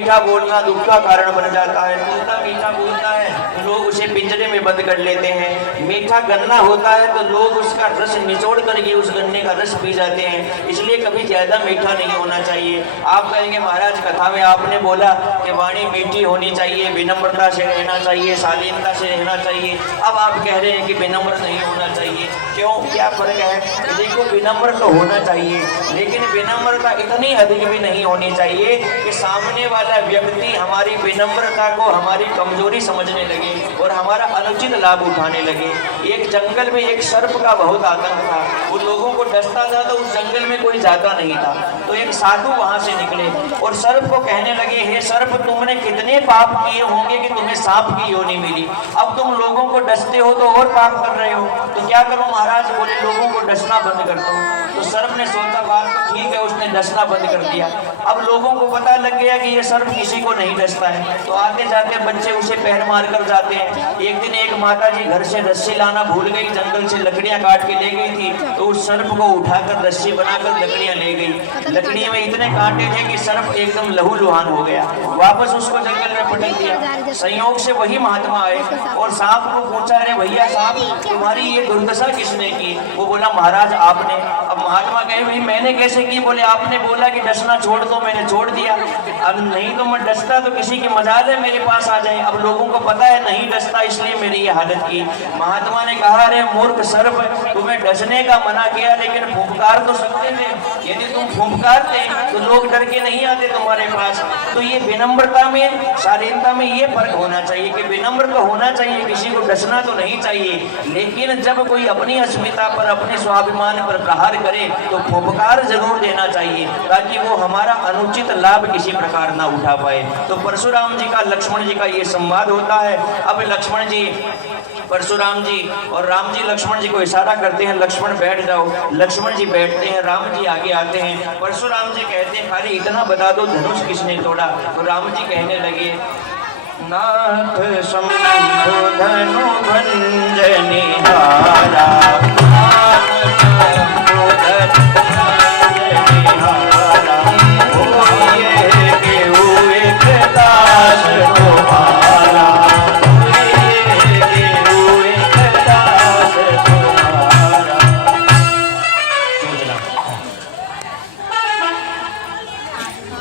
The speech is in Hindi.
मीठा बोलना दुख का कारण बन जाता है। तोता मीठा बोलता है तो लोग उसे पिंजरे में बंद कर लेते हैं। मीठा गन्ना होता है तो लोग उसका रस निचोड़ करके उस गन्ने का रस पी जाते हैं। इसलिए कभी ज्यादा मीठा नहीं होना चाहिए। आप कहेंगे महाराज कथा में आपने बोला कि वाणी मीठी होनी चाहिए, विनम्रता से रहना चाहिए, शालीनता से रहना चाहिए। अब आप कह रहे हैं कि विनम्र नहीं होना चाहिए, क्यों, क्या फर्क है? देखो विनम्र तो होना चाहिए, लेकिन विनम्रता इतनी अधिक भी नहीं होनी चाहिए कि सामने वाला व्यक्ति हमारी विनम्रता को हमारी कमजोरी समझने लगे और हमारा अनुचित लाभ उठाने लगे। एक जंगल में एक सर्प का बहुत आतंक था। वो लोगों को डसता था तो उस जंगल में कोई जाता नहीं था। तो एक साधु वहां से निकले और सर्प को कहने लगे, हे सर्प, तुमने कितने पाप किए होंगे कि तुम्हें सांप की योनि मिली। अब तुम लोगों को डसते हो तो और पाप कर रहे हो, तो क्या करूं महाराज? बोले लोगों को डसना बंद कर दो। तो सर्प ने सोचा बात तो ठीक है, उसने डसना बंद कर दिया। अब लोगों को पता लग गया कि ये सर्प किसी को नहीं डसता है, तो आते जाते बच्चे उसे पैर मार कर जाते हैं। एक दिन एक माता जी घर से रस्सी लाना भूल गई, जंगल से लकड़ियां काट के ले गई थी, तो उस सर्प को उठाकर रस्सी बनाकर लकड़ियां ले गई। लकड़ियों में इतने कांटे थे कि सर्प एकदम लहूलुहान हो गया। वापस उसको जंगल में पटक दिया। संयोग से वही महात्मा आए और सांप को पूछा, अरे भैया सांप, तुम्हारी ये दुर्दशा किसने की? वो बोला महाराज आपने। अब महात्मा कहे, भाई मैंने कैसे की? बोले आपने बोला कि डसना छोड़ दो, मैंने छोड़ दिया। अब नहीं तो मैं डसता तो किसी की मजाल है मेरे पास आ जाए। अब लोगों को पता है नहीं डसता, इसलिए मेरी ये हालत की। महात्मा ने कहा, अरे मूर्ख सर्प, तुम्हें डसने का मना किया लेकिन फुफकार तो सकते थे। यदि तुम फुफकारते तो लोग डर के नहीं आते तुम्हारे पास। तो ये विनम्रता में, शालीनता में ये फर्क होना चाहिए कि विनम्र तो होना चाहिए, किसी को डसना तो नहीं चाहिए, लेकिन जब कोई अपनी अस्मिता पर, अपने स्वाभिमान पर प्रहार करे तो फुफकार जरूर देना चाहिए, ताकि वो हमारा अनुचित लाभ किसी प्रकार ना उठा पाए। तो परशुराम जी का लक्ष्मण जी का ये संवाद होता है। अब लक्ष्मण जी, परशुराम जी और राम जी लक्ष्मण जी को इशारा करते हैं, लक्ष्मण बैठ जाओ। लक्ष्मण जी बैठते हैं, राम जी आगे आते हैं। परशुराम जी कहते हैं, खाली इतना बता दो धनुष किसने तोड़ा? तो राम जी कहने लगे, नाथ शंभु धनु भंजनी हारा, नाथ शंभु धनु भंजनी